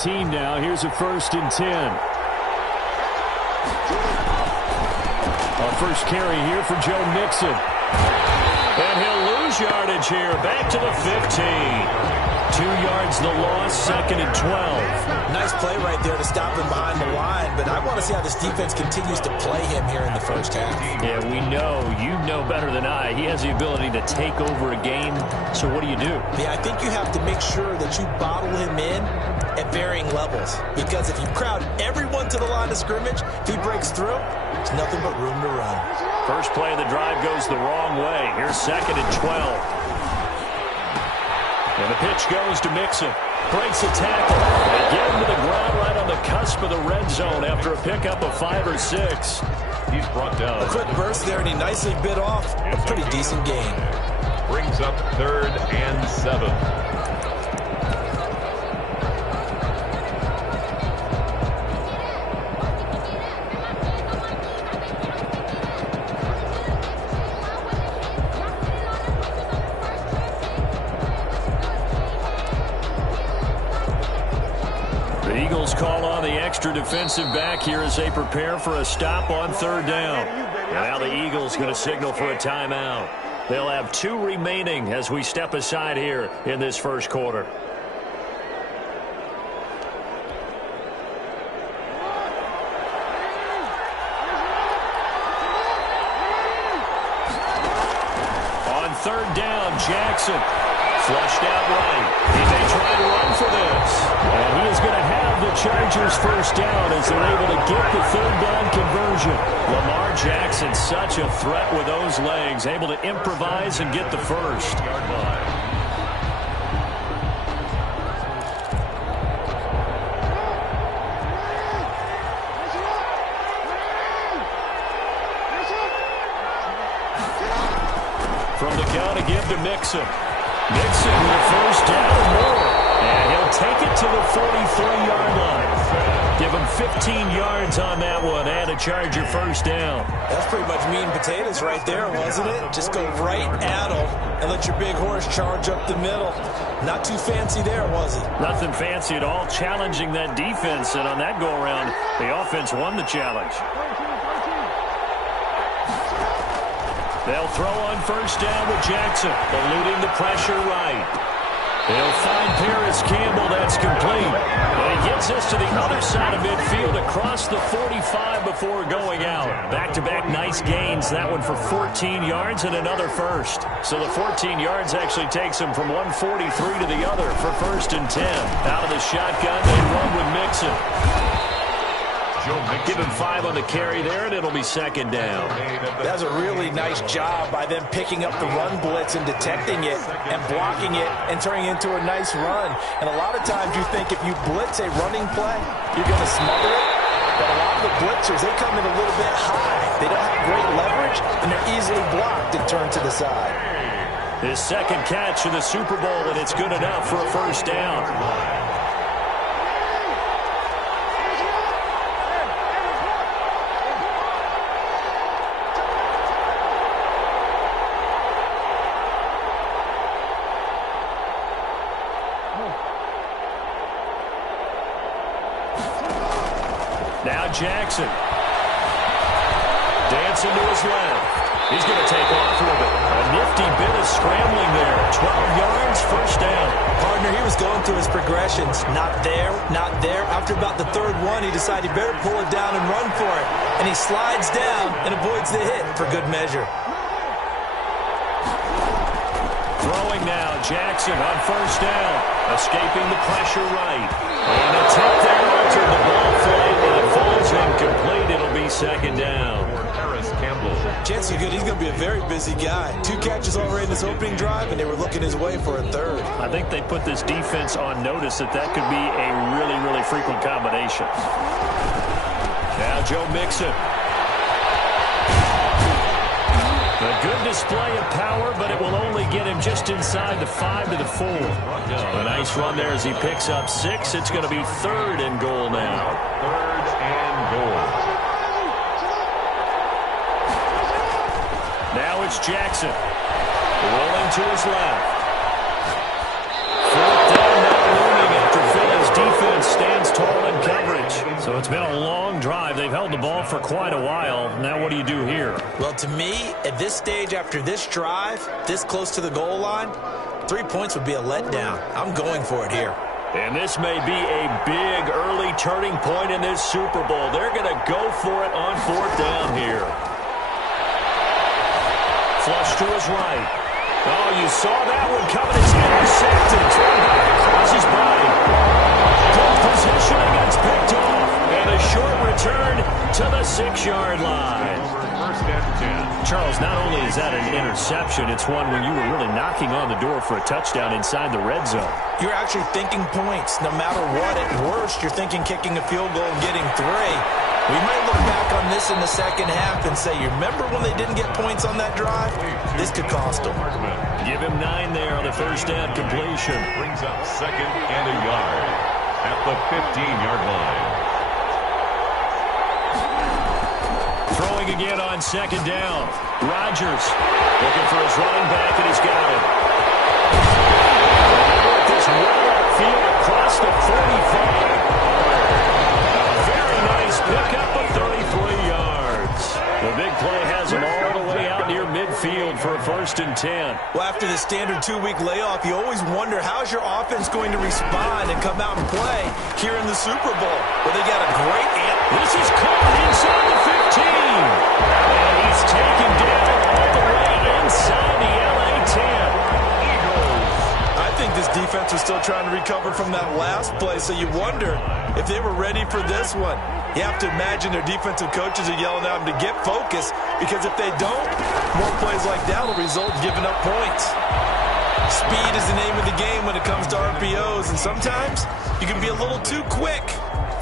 Team now. Here's a 1st and 10. Our first carry here for Joe Mixon. And he'll lose yardage here. Back to the 15. 2 yards the loss, 2nd and 12. Nice play right there to stop him behind the line, but I want to see how this defense continues to play him here in the first half. Yeah, we know. You know better than I. He has the ability to take over a game, so what do you do? Yeah, I think you have to make sure that you bottle him in at varying levels, because if you crowd everyone to the line of scrimmage, if he breaks through, there's nothing but room to run. First play of the drive goes the wrong way. Here's 2nd and 12. And the pitch goes to Mixon. Breaks a tackle. They get him to the ground right on the cusp of the red zone after a pickup of 5 or 6. He's brought down. A quick burst there, and he nicely bit off a pretty decent gain. Brings up 3rd and 7. The Eagles call on the extra defensive back here as they prepare for a stop on 3rd down. And now the Eagles going to signal for a timeout. They'll have 2 remaining as we step aside here in this first quarter. On 3rd down, Jackson. Flushed out right. He may try to run for this. And he is going to have the Chargers first down as they're able to get the 3rd down conversion. Lamar Jackson, such a threat with those legs, able to improvise and get the first. From the gun to give to Mixon. Mixon with a first down and more. And he'll take it to the 43-yard line. Give him 15 yards on that one and a Charger first down. That's pretty much meat and potatoes right there, wasn't it? Just go right at him and let your big horse charge up the middle. Not too fancy there, was it? Nothing fancy at all, challenging that defense. And on that go-around, the offense won the challenge. They'll throw on first down with Jackson, eluding the pressure right. They'll find Paris Campbell. That's complete. And he gets us to the other side of midfield across the 45 before going out. Back-to-back nice gains. That one for 14 yards and another first. So the 14 yards actually takes him from 143 to the other for 1st and 10. Out of the shotgun, they run with Mixon. Give him 5 on the carry there, and it'll be 2nd down. That's a really nice job by them picking up the run blitz and detecting it and blocking it and turning it into a nice run. And a lot of times you think if you blitz a running play, you're going to smother it. But a lot of the blitzers, they come in a little bit high. They don't have great leverage, and they're easily blocked and turned to the side. His 2nd catch in the Super Bowl, and it's good enough for a first down. Now Jackson. Dancing to his left. He's going to take off with it. A nifty bit of scrambling there. 12 yards, first down. Partner, he was going through his progressions. Not there, not there. After about the 3rd one, he decided he better pull it down and run for it. And he slides down and avoids the hit for good measure. Throwing now, Jackson on first down. Escaping the pressure right. And a tip there altered the ball flight, and it falls incomplete. It'll be 2nd down. Chances are good he's going to be a very busy guy. 2 catches already in this opening drive, and they were looking his way for a 3rd. I think they put this defense on notice that could be a really, really frequent combination. Now Joe Mixon. A good display of power, but it will only get him just inside the 5 to the 4. A nice run there as he picks up 6. It's going to be 3rd and goal now. 3rd and goal. Now it's Jackson. Rolling to his left. 4th down now looming after Philly's defense stands been a long drive. They've held the ball for quite a while. Now what do you do here? Well, to me, at this stage after this drive, this close to the goal line, 3 points would be a letdown. I'm going for it here. And this may be a big early turning point in this Super Bowl. They're going to go for it on 4th down here. Flush to his right. Oh, you saw that one coming. It's intercepted. Thrown back across his body. Good positioning. It's picked off. And a short return to the 6-yard line. First and 10. Charles, not only is that an interception, it's one when you were really knocking on the door for a touchdown inside the red zone. You're actually thinking points. No matter what, at worst, you're thinking kicking a field goal and getting 3. We might look back on this in the second half and say, you remember when they didn't get points on that drive? This could cost them. Give him 9 there on the first down completion. Brings up 2nd and a yard at the 15-yard line. Throwing again on 2nd down. Rodgers looking for his running back, and he's got it. This well upfield across the 45. Very nice pickup of 33 yards. The big play has him all the way out near midfield for a 1st and 10. Well, after the standard 2-week layoff, you always wonder how's your offense going to respond and come out and play here in the Super Bowl. Well, they got a great This is caught inside the 15. And he's taken down all the way inside the LA 10. I think this defense was still trying to recover from that last play, so you wonder if they were ready for this one. You have to imagine their defensive coaches are yelling at them to get focused, because if they don't, more plays like that will result in giving up points. Speed is the name of the game when it comes to RPOs, and sometimes you can be a little too quick,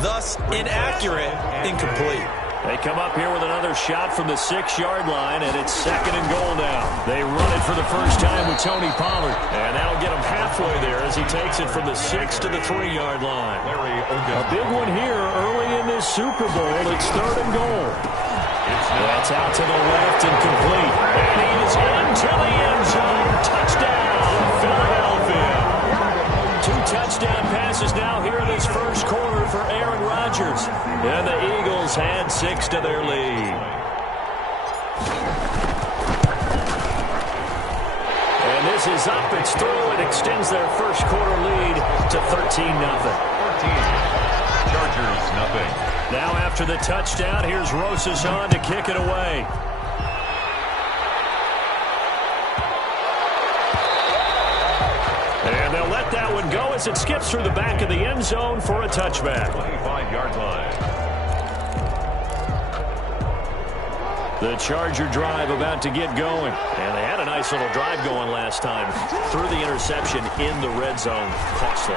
thus inaccurate, incomplete. They come up here with another shot from the 6-yard line, and it's 2nd and goal now. They run it for the first time with Tony Pollard, and that'll get him halfway there as he takes it from the 6 to the 3-yard line. A big one here early in this Super Bowl. It's 3rd and goal. That's out to the left and complete. And he is into the end zone. Touchdown, Philadelphia. 2 touchdown passes now here in this first quarter for Aaron Rodgers. And the Eagles add 6 to their lead. And this is up. It's through. It extends their first quarter lead to 13-0. 14. Chargers, nothing. Now after the touchdown, here's Rosas on to kick it away. And they'll let that one go as it skips through the back of the end zone for a touchback. 25-yard line. The Charger drive about to get going. And they had a nice little drive going last time. Threw the interception in the red zone. Costly.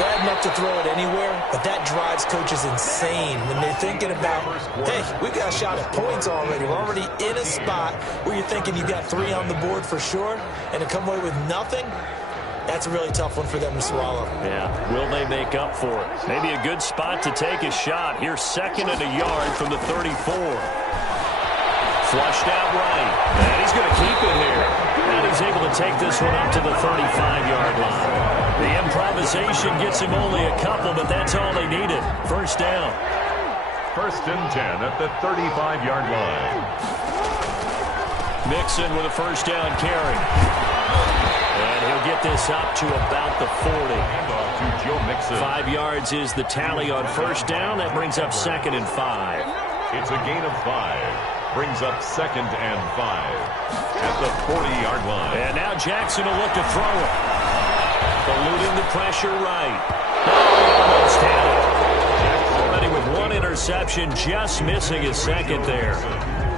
Bad enough to throw it anywhere, but that drives coaches insane when they're thinking about, hey, we've got a shot at points already. We're already in a spot where you're thinking you've got 3 on the board for sure, and to come away with nothing, that's a really tough one for them to swallow. Yeah, will they make up for it? Maybe a good spot to take a shot. Here's 2nd and a yard from the 34. Flushed out right, and he's going to keep it here. And he's able to take this one up to the 35-yard line. The improvisation gets him only a couple, but that's all they needed. First down. 1st and 10 at the 35-yard line. Mixon with a first down carry. And he'll get this up to about the 40. Handoff to Joe Mixon. 5 yards is the tally on first down. That brings up 2nd and 5. It's a gain of 5. Brings up 2nd and 5 at the 40-yard line. And now Jackson will look to throw it. Eluding the pressure right. Almost had it. Already with 1 interception, just missing his 2nd there.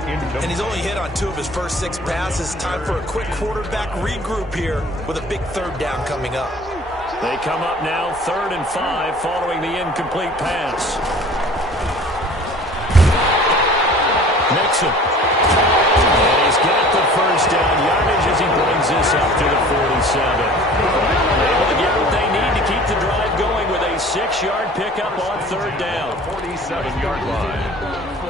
And he's only hit on 2 of his first 6 passes. Time for a quick quarterback regroup here with a big 3rd down coming up. They come up now 3rd and 5 following the incomplete pass. Mixon. And he's got the first down yardage as he brings this up to the 47. Able to get what they need to keep the drive going with a 6-yard pickup on 3rd down. 47-yard line.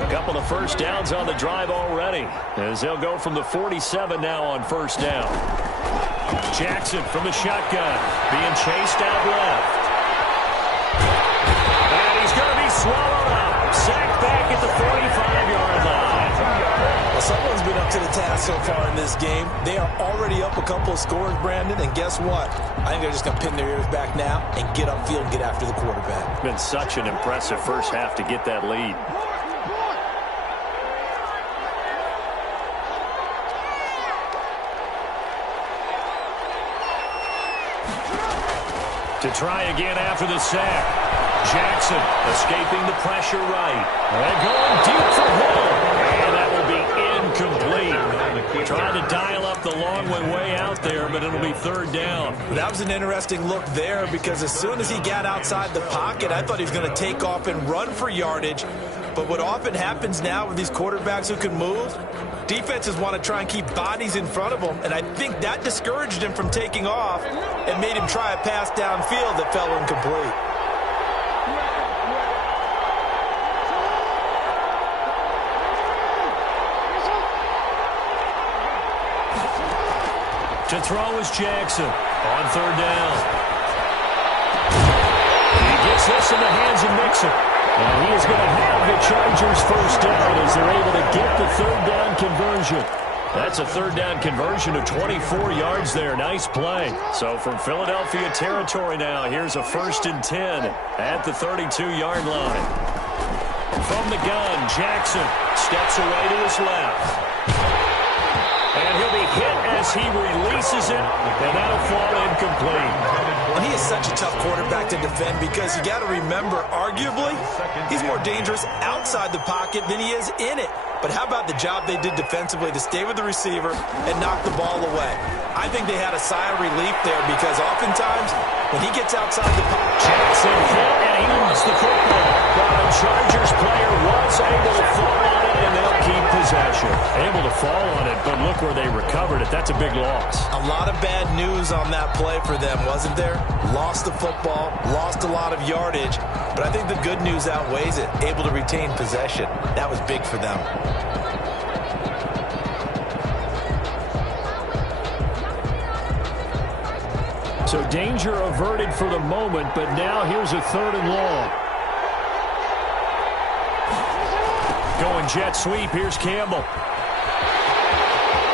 A couple of first downs on the drive already, as they'll go from the 47 now on first down. Jackson from the shotgun, being chased out left. And he's going to be swallowed up to the task so far in this game. They are already up a couple of scores, Brandon, and guess what? I think they're just going to pin their ears back now and get upfield and get after the quarterback. Been such an impressive first half to get that lead. To try again after the sack. Jackson escaping the pressure right. And going deep for Hill. And that will be incomplete. Trying to dial up the long way out there, but it'll be third down. That was an interesting look there because as soon as he got outside the pocket, I thought he was going to take off and run for yardage. But what often happens now with these quarterbacks who can move, defenses want to try and keep bodies in front of them, and I think that discouraged him from taking off and made him try a pass downfield that fell incomplete. To throw is Jackson on third down. He gets this in the hands of Mixon. And he is going to have the Chargers first down as they're able to get the third down conversion. That's a third down conversion of 24 yards there. Nice play. So from Philadelphia territory now, here's a 1st and 10 at the 32-yard line. From the gun, Jackson steps away to his left. And he'll be hit as he releases it, and that'll fall incomplete. And he is such a tough quarterback to defend because you got to remember, arguably, he's more dangerous outside the pocket than he is in it. But how about the job they did defensively to stay with the receiver and knock the ball away? I think they had a sigh of relief there because oftentimes when he gets outside the pocket, Jackson hit and he lost the football. But the Chargers player was able to fall on it, and they'll keep possession. Able to fall on it, but look where they recovered it. That's a big loss. A lot of bad news on that play for them, wasn't there? Lost the football, lost a lot of yardage, but I think the good news outweighs it. Able to retain possession. That was big for them. So danger averted for the moment, but now here's a 3rd and long. Going jet sweep, here's Campbell.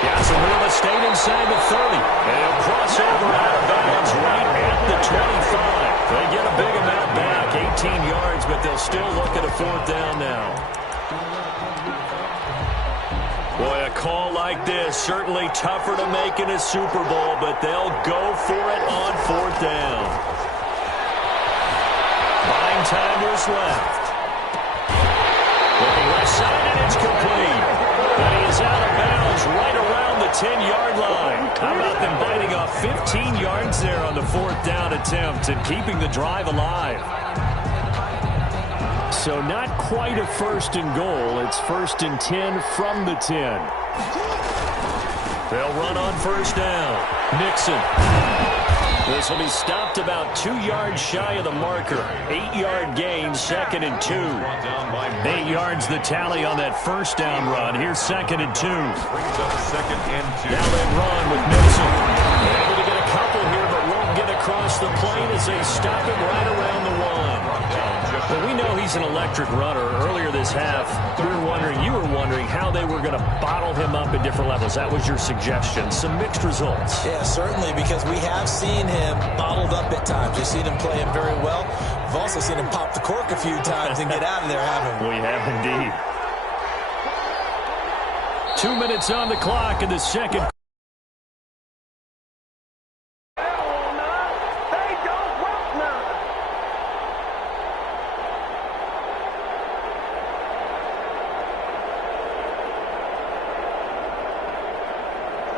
Got some real estate inside the 30. And he'll cross over out of bounds right at the 25. They get a big amount back, 18 yards, but they'll still look at a 4th down now. Boy, a call like this, certainly tougher to make in a Super Bowl, but they'll go for it on 4th down. Buying time to his left. Looking left side, and it's complete. But he is out of bounds right around the 10-yard line. How about them biting off 15 yards there on the 4th down attempt and keeping the drive alive? So not quite a 1st and goal. It's 1st and 10 from the 10. They'll run on 1st down. Nixon. This will be stopped about 2 yards shy of the marker. 8-yard gain, 2nd and 2. 8 yards the tally on that 1st down run. Here's 2nd and 2. Now they run with Nixon. They're able to get a couple here, but won't get across the plane as they stop him right around the 1. But we know he's an electric runner. Earlier this half, you were wondering how they were going to bottle him up at different levels. That was your suggestion. Some mixed results. Yeah, certainly, because we have seen him bottled up at times. We've seen him play him very well. We've also seen him pop the cork a few times and get out of there, haven't we? We have indeed. 2 minutes on the clock in the second.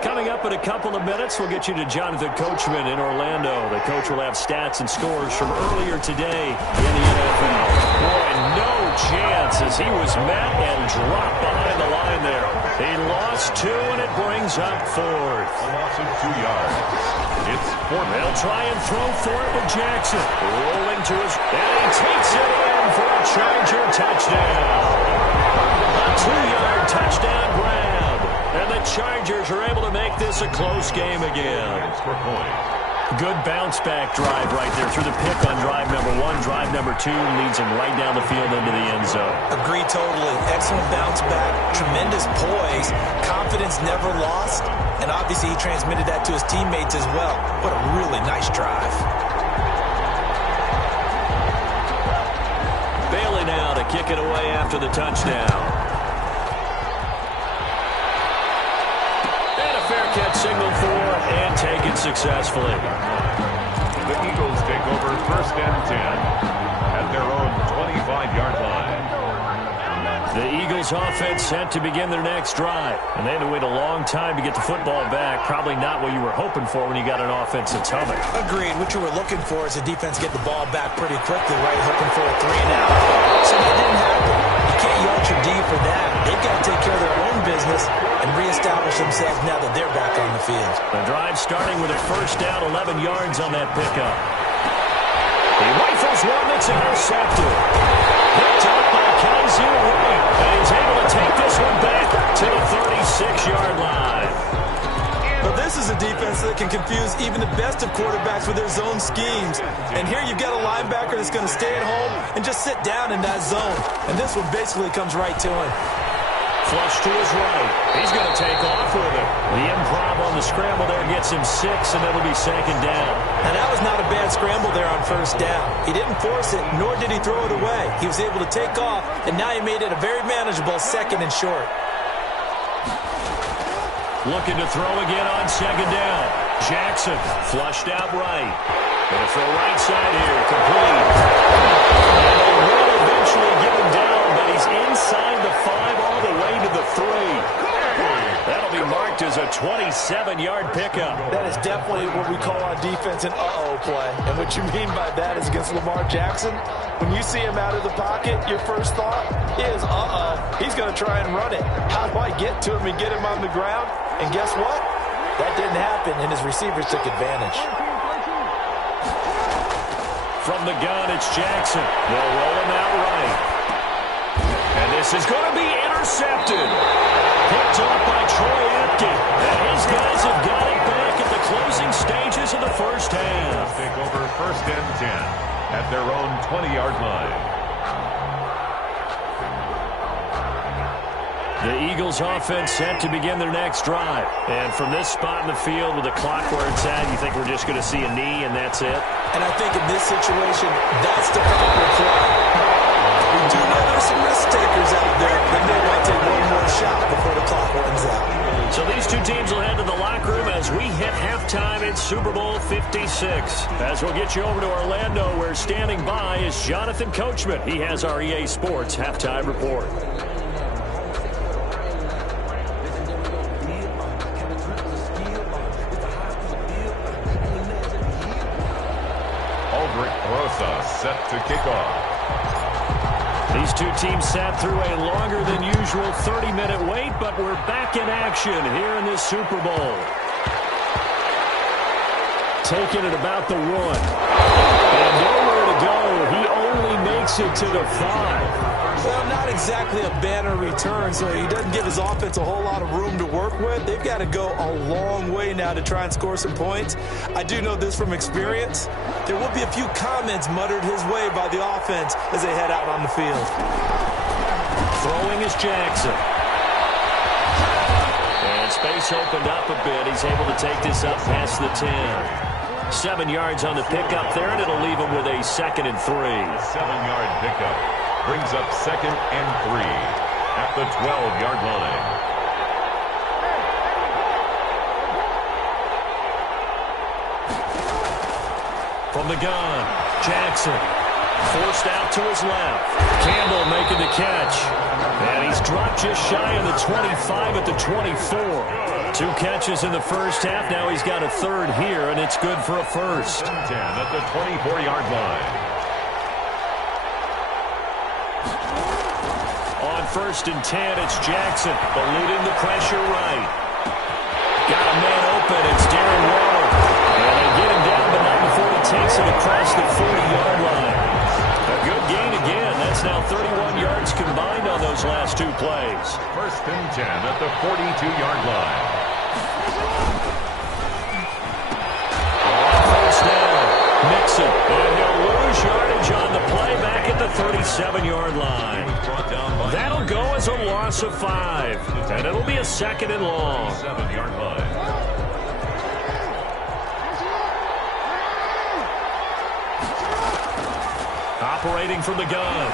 Coming up in a couple of minutes, we'll get you to Jonathan Coachman in Orlando. The coach will have stats and scores from earlier today in the NFL. Boy, no chance as he was met and dropped behind the line there. He lost 2, and it brings up 4th. A loss of 2 yards. It's 4th. They'll try and throw for it with Jackson. Rolling to his... And he takes it in for a Charger touchdown. A 2-yard touchdown grab. And the Chargers are able to make this a close game again. For point. Good bounce-back drive right there through the pick on drive number 1. Drive number 2 leads him right down the field into the end zone. Agree totally. Excellent bounce back, tremendous poise, confidence never lost, and obviously he transmitted that to his teammates as well. What a really nice drive. Bailey now to kick it away after the touchdown. And a fair catch signaled for and taken successfully. The Eagles take over 1st and 10 at their own 25-yard line. The Eagles offense set to begin their next drive. And they had to wait a long time to get the football back. Probably not what you were hoping for when you got an offense that's humming. Agreed. What you were looking for is the defense get the ball back pretty quickly, right? Hoping for a 3-and-out. So that didn't happen. You can't yard your D for that. They've got to take care of their own business and reestablish themselves now that they're back on the field. The drive starting with a 1st down, 11 yards on that pickup. He rifles one that's intercepted. Picked up by Kaiser White. And he's able to take this one back to the 36-yard line. But this is a defense that can confuse even the best of quarterbacks with their zone schemes. And here you've got a linebacker that's going to stay at home and just sit down in that zone. And this one basically comes right to him. Flush to his right. He's going to take off with it. The improv on the scramble there gets him 6, and it'll be 2nd down. And that was not a bad scramble there on 1st down. He didn't force it, nor did he throw it away. He was able to take off, and now he made it a very manageable 2nd and short. Looking to throw again on 2nd down. Jackson flushed out right. Going to throw right side here. Complete. And they will eventually get him down, but he's inside the 5 all the way to the 3. That'll be marked as a 27-yard pickup. That is definitely what we call on defense an uh-oh play. And what you mean by that is against Lamar Jackson, when you see him out of the pocket, your first thought is, he's going to try and run it. How do I get to him and get him on the ground? And guess what? That didn't happen, and his receivers took advantage. From the gun, it's Jackson. They'll roll him out right. And this is going to be intercepted. Picked up by Troy Apke. And his guys have got it back at the closing stages of the 1st half. Take over 1st and 10 at their own 20-yard line. The Eagles offense set to begin their next drive. And from this spot in the field with the clock where it's at, you think we're just going to see a knee and that's it? And I think in this situation, that's the proper play. We do know there's some risk takers out there that may want to take one more shot before the clock runs out. So these two teams will head to the locker room as we hit halftime in Super Bowl 56. As we'll get you over to Orlando, where standing by is Jonathan Coachman. He has our EA Sports halftime report. Set to kick off. These two teams sat through a longer than usual 30-minute wait, but we're back in action here in this Super Bowl. Taking it about the 1. And nowhere to go. He only makes it to the 5. Well, not exactly a banner return, so he doesn't give his offense a whole lot of room to work with. They've got to go a long way now to try and score some points. I do know this from experience. There will be a few comments muttered his way by the offense as they head out on the field. Throwing is Jackson. And space opened up a bit. He's able to take this up past the 10. 7 yards on the pickup there, and it'll leave him with a 2nd and 3. 7-yard pickup brings up 2nd and 3 at the 12-yard line. From the gun, Jackson forced out to his left. Campbell making the catch. And he's dropped just shy of the 25 at the 24. 2 catches in the 1st half. Now he's got a 3rd here, and it's good for a 1st. 10 at the 24-yard line. On 1st and 10, it's Jackson, eluding the pressure right. Got a man open, it's Darren Waller. And they get him down, but not before he takes it across the 40-yard line. A good gain again. That's now 31 yards combined on those last 2 plays. 1st and 10 at the 42-yard line. the 37-yard line. That'll go as a loss of 5. And it'll be a 2nd and long. 7-yard line. Operating from the gun,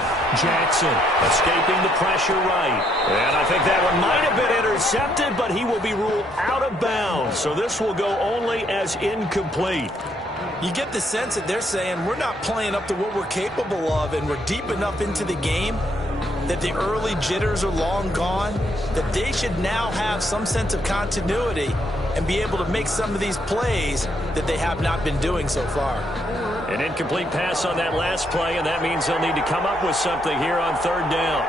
Jackson escaping the pressure right. And I think that one might have been intercepted, but he will be ruled out of bounds. So this will go only as incomplete. You get the sense that they're saying we're not playing up to what we're capable of, and we're deep enough into the game that the early jitters are long gone, that they should now have some sense of continuity and be able to make some of these plays that they have not been doing so far. An incomplete pass on that last play, and that means they'll need to come up with something here on 3rd down.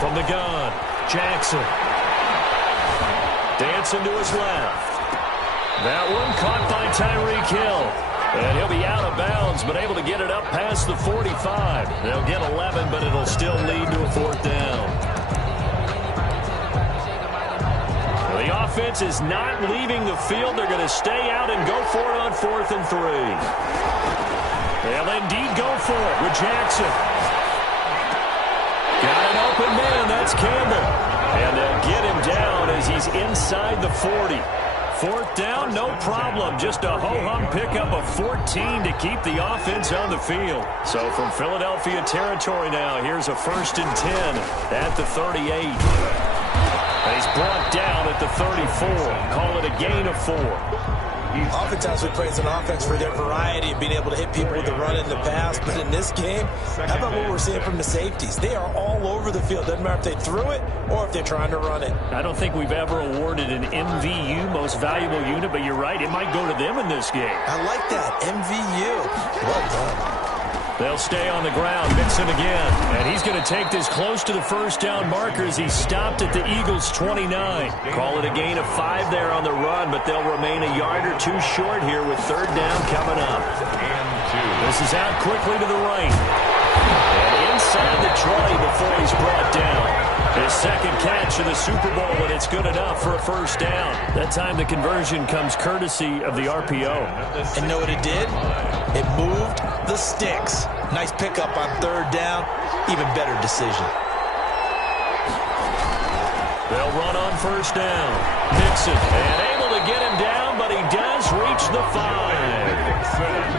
From the gun, Jackson. Dancing to his left. That one caught by Tyreek Hill. And he'll be out of bounds, but able to get it up past the 45. They'll get 11, but it'll still lead to a 4th down. The offense is not leaving the field. They're going to stay out and go for it on 4th and 3. They'll indeed go for it with Jackson. Got an open man. That's Campbell. And they'll get him down as he's inside the 40. 4th down, no problem. Just a ho-hum pickup of 14 to keep the offense on the field. So from Philadelphia territory now, here's a 1st and 10 at the 38. And he's brought down at the 34. Call it a gain of 4. Oftentimes we praise an offense for their variety of being able to hit people with the run and the pass. But in this game, how about what we're seeing from the safeties? They are all over the field. Doesn't matter if they threw it or if they're trying to run it. I don't think we've ever awarded an MVU, most valuable unit, but you're right. It might go to them in this game. I like that. MVU. Well done. They'll stay on the ground. Mixon again. And he's going to take this close to the 1st down marker as he stopped at the Eagles' 29. Call it a gain of 5 there on the run, but they'll remain a yard or 2 short here with 3rd down coming up. This is out quickly to the right. And inside the 20 before he's brought down. His 2nd catch of the Super Bowl, and it's good enough for a 1st down. That time the conversion comes courtesy of the RPO. And know what it did? It moved the sticks. Nice pickup on 3rd down. Even better decision. They'll run on 1st down. Mixon, and able to get him down, but he does reach the 5.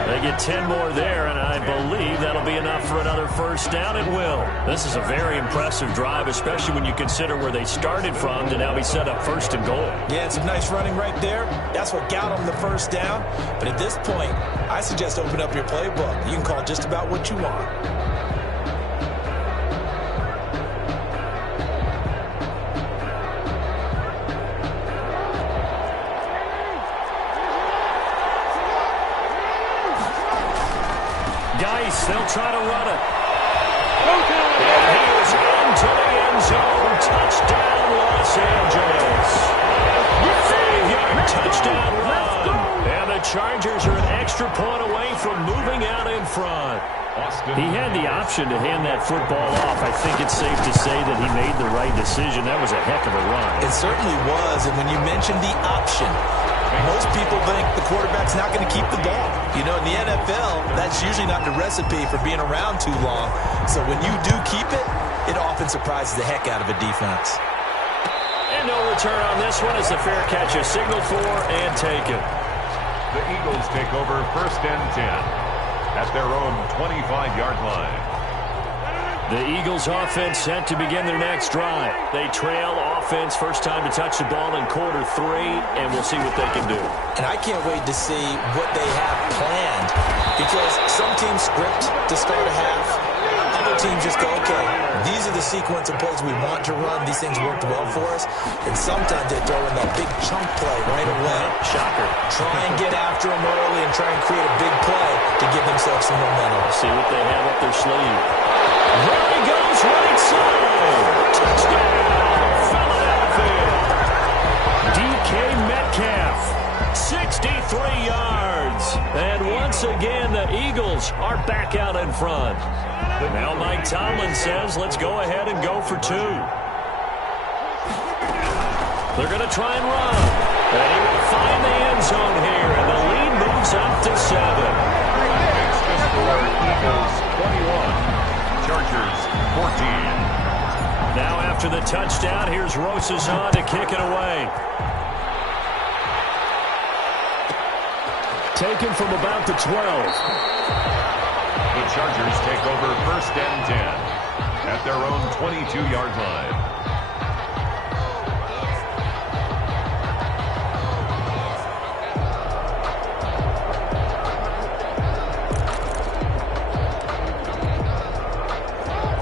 They get 10 more there, and I believe that'll be enough for another 1st down. It will. This is a very impressive drive, especially when you consider where they started from to now be set up 1st and goal. Yeah, and some nice running right there. That's what got them the 1st down. But at this point, I suggest open up your playbook. You can call just about what you want. They'll try to run it. And he is into the end zone. Touchdown, Los Angeles. 30-yard touchdown run. And the Chargers are an extra point away from moving out in front. He had the option to hand that football off. I think it's safe to say that he made the right decision. That was a heck of a run. It certainly was. And when you mentioned the option, most people think the quarterback's not going to keep the ball. You know, in the NFL, that's usually not the recipe for being around too long. So when you do keep it, it often surprises the heck out of a defense. And no return on this one as the fair catch is signaled for and taken. The Eagles take over 1st and 10 at their own 25-yard line. The Eagles offense set to begin their next drive. They trail offense, first time to touch the ball in quarter 3, and we'll see what they can do. And I can't wait to see what they have planned, because some teams script to start a half. Other teams just go, okay, these are the sequence of plays we want to run. These things worked well for us. And sometimes they throw in that big chunk play right away. Shocker. Try and get after them early and try and create a big play to give themselves some momentum. See what they have up their sleeve. There he goes, right side. Touchdown, Philadelphia. DK Metcalf, 63 yards. And once again, the Eagles are back out in front. Now Mike Tomlin says, let's go ahead and go for 2. They're going to try and run. And he will find the end zone here, and the lead moves up to 7. Makes the score Eagles 21, Chargers 14. Now after the touchdown, here's Rosazon to kick it away. Taken from about the 12. The Chargers take over 1st and 10 at their own 22-yard line.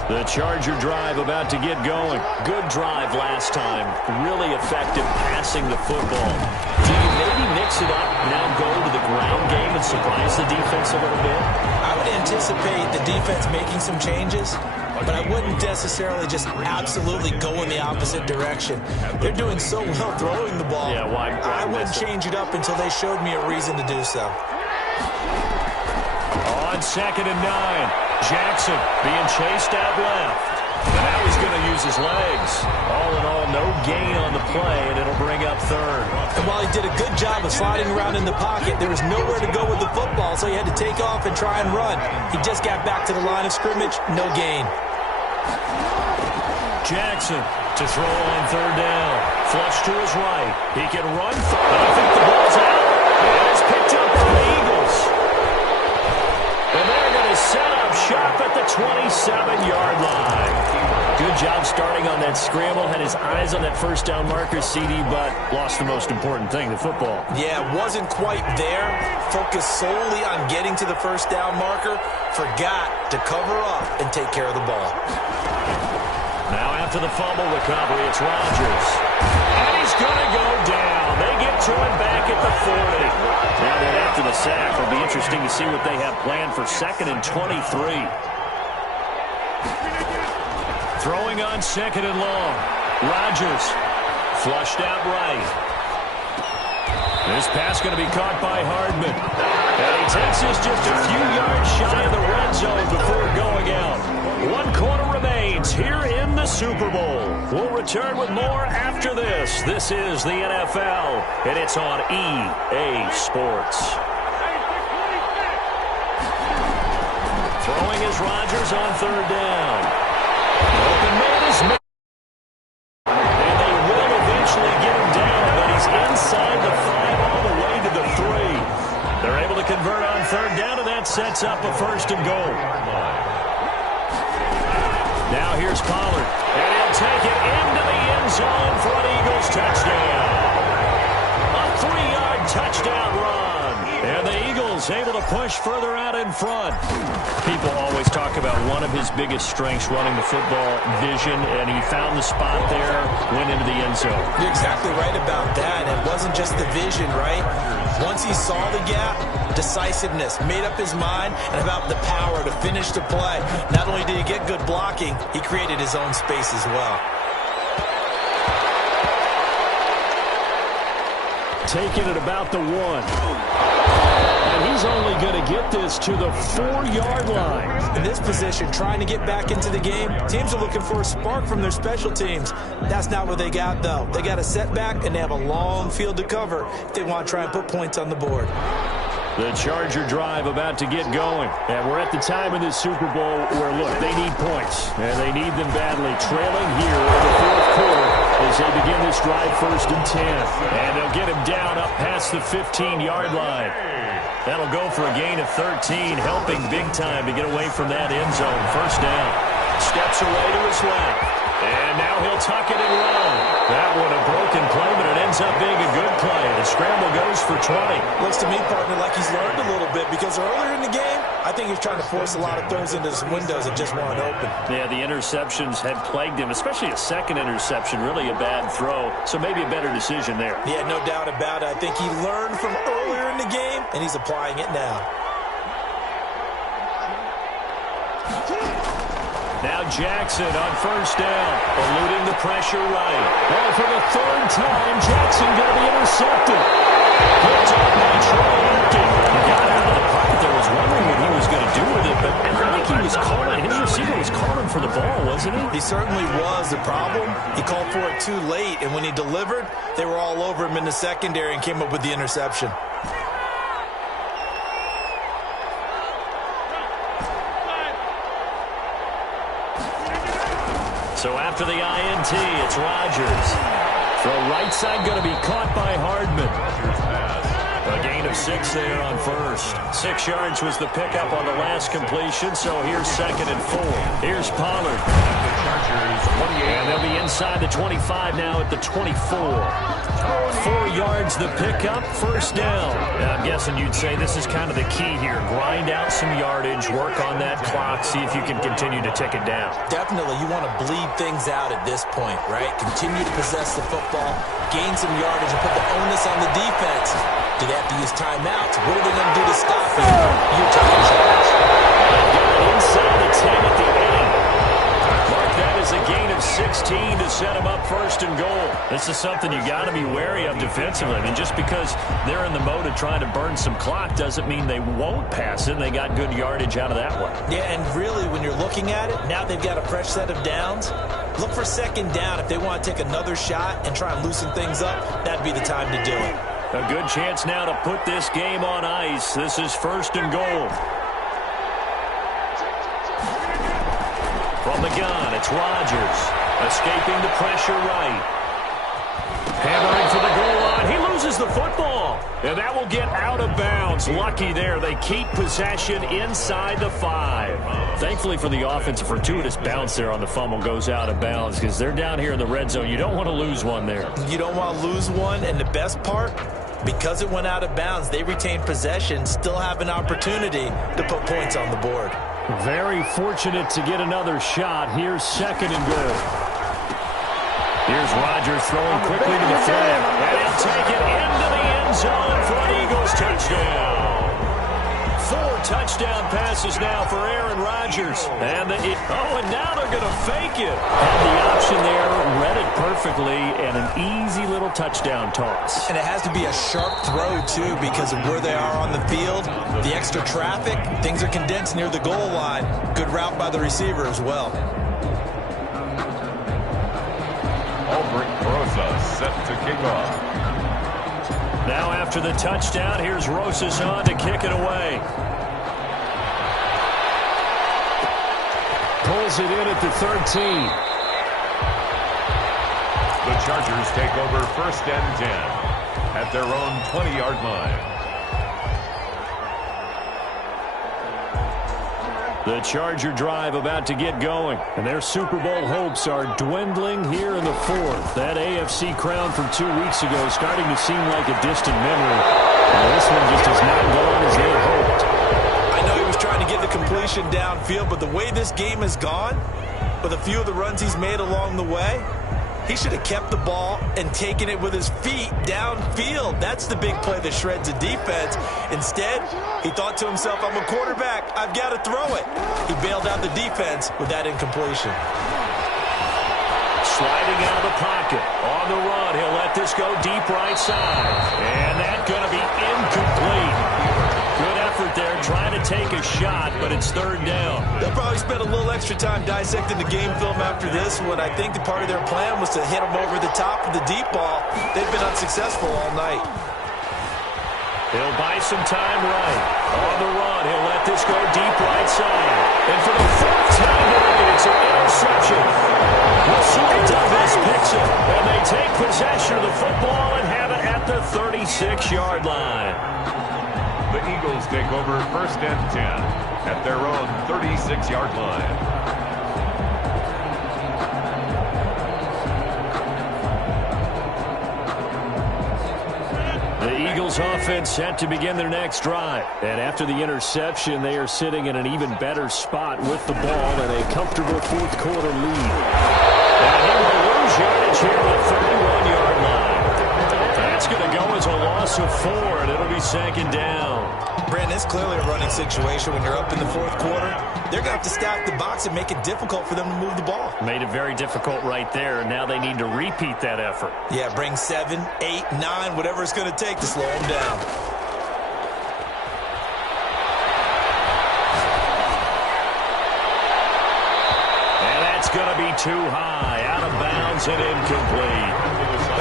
The Charger drive about to get going. Good drive last time. Really effective passing the football. Do you maybe mix it up, now go to the ground game and surprise the defense a little bit? I would anticipate the defense making some changes, but I wouldn't necessarily just absolutely go in the opposite direction. They're doing so well throwing the ball. Yeah, why I wouldn't change it up until they showed me a reason to do so. On 2nd and 9. Jackson being chased out left. And now he's going to use his legs. All in all, no gain on the play, and it'll bring up 3rd. And while he did a good job of sliding around in the pocket, there was nowhere to go with the football, so he had to take off and try and run. He just got back to the line of scrimmage, no gain. Jackson to throw on 3rd down. Flush to his right. He can run. And I think the ball's out. And it's picked up by the Eagles. And they're going to set up shop at the 27-yard line. Good job starting on that scramble. Had his eyes on that 1st down marker, CD, but lost the most important thing, the football. Yeah, wasn't quite there. Focused solely on getting to the 1st down marker. Forgot to cover up and take care of the ball. Now after the fumble recovery, it's Rodgers. And he's going to go down. They get to him back at the 40. Now that after the sack, it'll be interesting to see what they have planned for 2nd and 23. Throwing on 2nd and long. Rodgers flushed out right. This pass going to be caught by Hardman. And he takes this just a few yards shy of the red zone before going out. 1 quarter remains here in the Super Bowl. We'll return with more after this. This is the NFL, and it's on EA Sports. Throwing is Rodgers on 3rd down. Open man is made. And they will eventually get him down, but he's inside the 5 all the way to the 3. They're able to convert on 3rd down, and that sets up a 1st and goal. Now here's Pollard, and he'll take it into the end zone for an Eagles touchdown. A 3-yard touchdown run. And the Eagles able to push further out in front. People always talk about one of his biggest strengths running the football, vision, and he found the spot there, went into the end zone. You're exactly right about that. It wasn't just the vision, right? Once he saw the gap, decisiveness, made up his mind, and about the power to finish the play. Not only did he get good blocking, he created his own space as well. Taking it about the 1. And he's only going to get this to the 4-yard line. In this position, trying to get back into the game, teams are looking for a spark from their special teams. That's not what they got, though. They got a setback, and they have a long field to cover if they want to try and put points on the board. The Charger drive about to get going. And we're at the time in this Super Bowl where, look, they need points. And they need them badly. Trailing here in the 4th quarter as they begin this drive 1st and 10. And they'll get him down up past the 15-yard line. That'll go for a gain of 13, helping big time to get away from that end zone. 1st down. Steps away to his left. And now he'll tuck it and run. That one a broken play, but it ends up being a good play. The scramble goes for 20. Looks to me, partner, like he's learned a little bit because earlier in the game, I think he's trying to force a lot of throws into his windows that just weren't open. Yeah, the interceptions had plagued him, especially a 2nd interception, really a bad throw. So maybe a better decision there. Yeah, no doubt about it. I think he learned from earlier in the game, and he's applying it now. Now Jackson on 1st down, eluding the pressure right. Well, for the 3rd time, Jackson going to be intercepted. Picked up by Troy Aikman. He got out of the pocket there, was wondering what he was going to do. do with it, but I think he was calling. His receiver was calling for the ball, wasn't he? He certainly was. The problem, he called for it too late, and when he delivered, they were all over him in the secondary and came up with the interception. So after the INT, it's Rodgers. Throw right side going to be caught by Hardman. A gain of 6 there on first. 6 yards was the pickup on the last completion, so here's 2nd and 4. Here's Pollard. And they'll be inside the 25 now at the 24. 4 yards the pickup, first down. Now, I'm guessing you'd say this is kind of the key here. Grind out some yardage, work on that clock, see if you can continue to tick it down. Definitely, you want to bleed things out at this point, right? Continue to possess the football, gain some yardage, and put the onus on the defense. Do they have to use timeouts? What are they going to do to stop you? You're taking charge. Inside the 10 at the 8. Mark that as a gain of 16 to set them up 1st and goal. This is something you got to be wary of defensively. I mean, just because they're in the mode of trying to burn some clock doesn't mean they won't pass it. They got good yardage out of that one. Yeah, and really, when you're looking at it, now they've got a fresh set of downs. Look for 2nd down. If they want to take another shot and try and loosen things up, that'd be the time to do it. A good chance now to put this game on ice. This is 1st and goal. From the gun, it's Rodgers. Escaping the pressure right. Hammering for the goal line. He loses the football. And that will get out of bounds. Lucky there. They keep possession inside the 5. Thankfully for the offense, a fortuitous bounce there on the fumble goes out of bounds because they're down here in the red zone. You don't want to lose one there. You don't want to lose one. And the best part, because it went out of bounds, they retained possession, still have an opportunity to put points on the board. Very fortunate to get another shot. Here's 2nd and goal. Here's Rodgers throwing quickly to the flat. And he'll take it into the end zone for an Eagles touchdown. 4 touchdown passes now for Aaron Rodgers. And now they're going to fake it. Had the option there, read it perfectly, and an easy little touchdown toss. And it has to be a sharp throw, too, because of where they are on the field. The extra traffic, things are condensed near the goal line. Good route by the receiver as well. Albert Rosa set to kick off. Now after the touchdown, here's Rosas on to kick it away. Pulls it in at the 13. The Chargers take over 1st and 10 at their own 20-yard line. The Charger drive about to get going, and their Super Bowl hopes are dwindling here in the 4th. That AFC crown from 2 weeks ago is starting to seem like a distant memory. And this one just has not gone as they hoped. I know he was trying to get the completion downfield, but the way this game has gone, with a few of the runs he's made along the way, he should have kept the ball and taken it with his feet downfield. That's the big play that shreds a defense. Instead, he thought to himself, I'm a quarterback. I've got to throw it. He bailed out the defense with that incompletion. Sliding out of the pocket. On the run, he'll let this go deep right side. And that's going to be incomplete. Good effort there, trying to take a shot, but it's 3rd down. They'll probably spend a little extra time dissecting the game film after this one. I think the part of their plan was to hit them over the top of the deep ball. They've been unsuccessful all night. He'll buy some time right. On the run, he'll let this go deep right side. And for the 4th time tonight, it's an interception. Rasul Douglas picks it, and they take possession of the football and have it at the 36-yard line. The Eagles take over 1st and 10 at their own 36-yard line. The Eagles offense set to begin their next drive. And after the interception, they are sitting in an even better spot with the ball and a comfortable 4th quarter lead. And he will lose yardage here at the 31-yard line. That's going to go as a loss of 4, and it'll be 2nd down. Brandon, it's clearly a running situation when you're up in the 4th quarter. They're going to have to stack the box and make it difficult for them to move the ball. Made it very difficult right there, and now they need to repeat that effort. Yeah, bring 7, 8, 9, whatever it's going to take to slow them down. going to be too high, out of bounds and incomplete.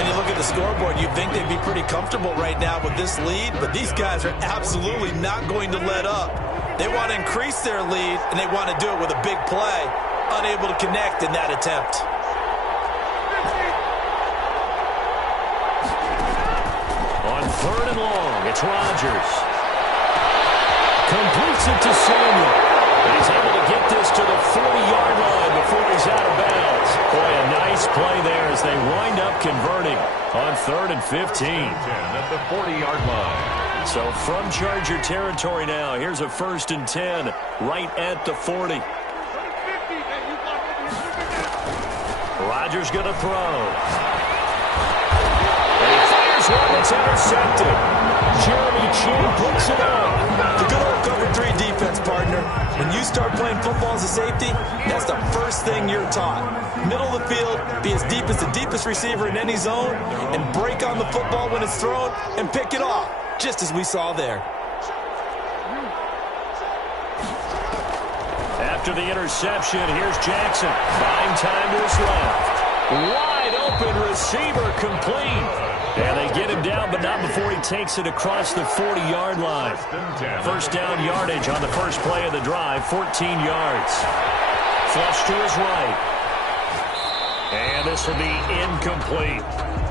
When you look at the scoreboard, you'd think they'd be pretty comfortable right now with this lead, but these guys are absolutely not going to let up. They want to increase their lead, and they want to do it with a big play. Unable to connect in that attempt. On 3rd and long, it's Rodgers. Completes it to Samuel. He's able to get this to the 40-yard line before he's out of bounds. Boy, a nice play there as they wind up converting on 3rd and 15. At the 40-yard line. So from Charger territory now, here's a 1st and 10 right at the 40. Rodgers going to throw. And he fires one that's intercepted. Jeremy Chin puts it up. The good old cover 3 defense, partner. When you start playing football as a safety, that's the first thing you're taught. Middle of the field, be as deep as the deepest receiver in any zone, and break on the football when it's thrown and pick it off, just as we saw there. After the interception, here's Jackson. Buying time to his left. Wide open receiver complete. And they get him down, but not before he takes it across the 40-yard line. 1st down yardage on the first play of the drive, 14 yards. Flush to his right. And this will be incomplete.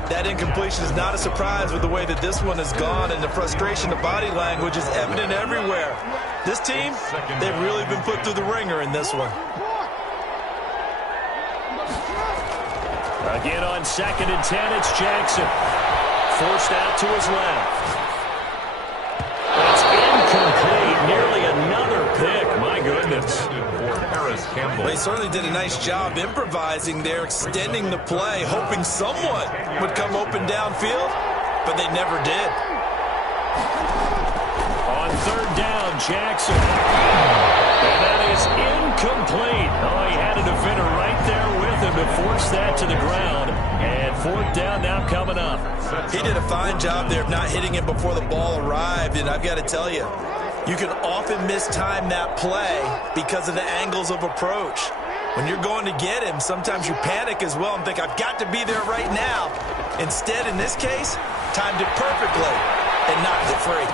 That incompletion is not a surprise with the way that this one has gone, and the frustration of body language is evident everywhere. This team, they've really been put through the ringer in this one. Again on 2nd and 10, it's Jackson. Forced out to his left. It's incomplete. Nearly another pick. My goodness. Well, he certainly did a nice job improvising there, extending the play, hoping someone would come open downfield, but they never did. On 3rd down, Jackson. And that is incomplete. Oh, he had a defender right there with him to force that to the ground. And 4th down now coming up. He did a fine job there of not hitting him before the ball arrived, and I've got to tell you, you can often mistime that play because of the angles of approach. When you're going to get him, sometimes you panic as well and think, I've got to be there right now. Instead, in this case, timed it perfectly and knocked it free.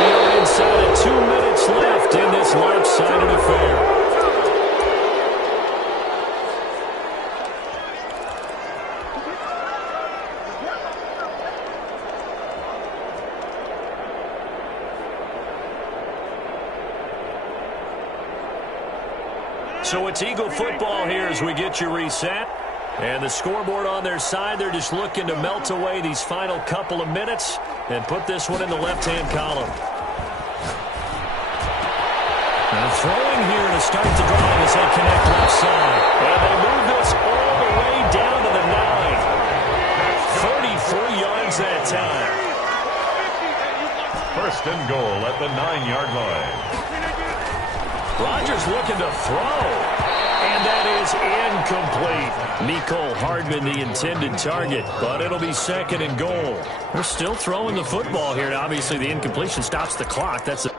We are inside of 2 minutes left in this lopsided affair. So it's Eagle football here as we get you reset. And the scoreboard on their side, they're just looking to melt away these final couple of minutes and put this one in the left-hand column. Now throwing here to start the drive as they connect left side. And they move this all the way down to the 9. 33 yards that time. 1st and goal at the 9-yard line. Rodgers looking to throw. And that is incomplete. Mecole Hardman, the intended target, but it'll be 2nd and goal. We're still throwing the football here. Obviously, the incompletion stops the clock. That's a